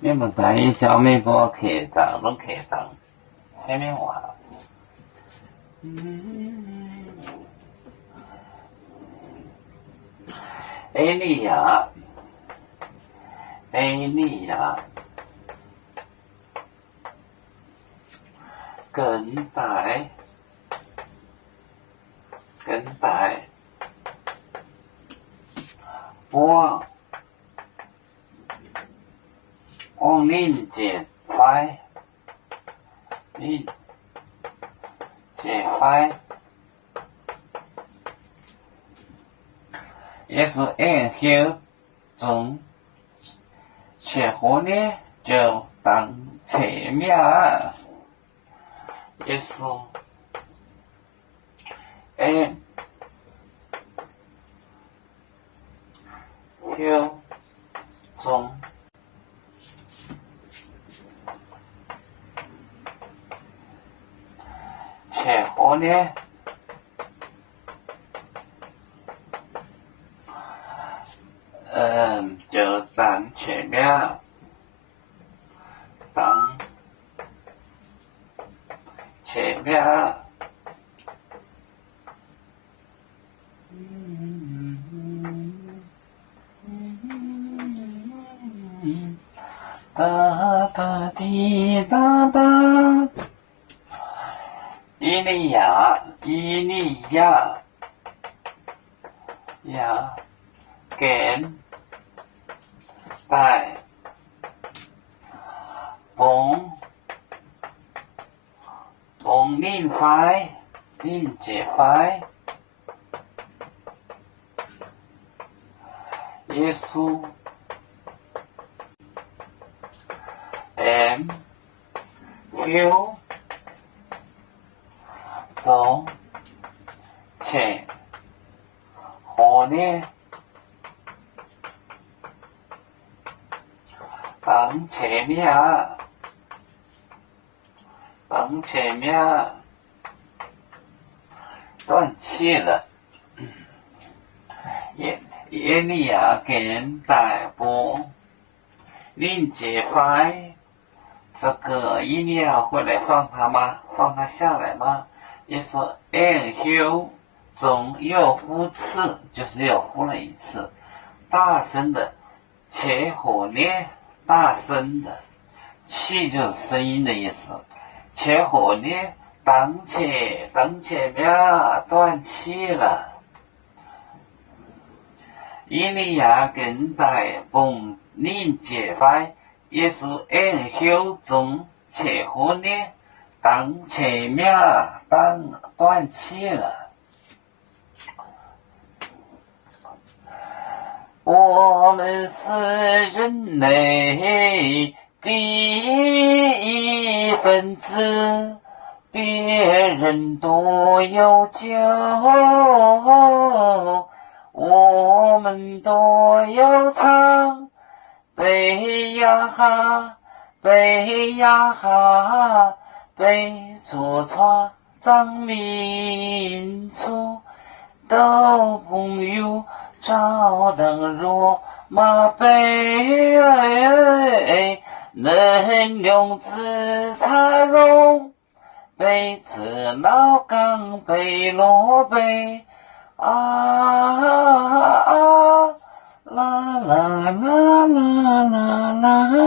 你们带叫咩歌客栈，拢客栈，虾米话？艾利亚，跟带，波，往令节拍，令节拍。耶稣按后从切合呢就当前面，耶稣按后从切合呢就当前面，当前面，哒哒滴哒哒，伊利亚，跟带逢令快，令节快，耶稣后从前合呢当前面，断气了。耶利亚跟带波令节拍，这个伊利亚会来放他吗？放他下来吗？耶稣按后从又呼次，就是又呼了一次，大声的切火烈，大声的，气就是声音的意思，切火烈，当前面断气了。伊利亚跟带崩令节拍，耶稣按后从切火烈，当前面断气了。我们是人类第一分子，别人都有救，我们都要唱，悲呀哈，悲呀哈，悲楚川张民族都朋友照当若马背，能用自茶容，杯子老缸杯落杯，啦啦啦啦啦啦。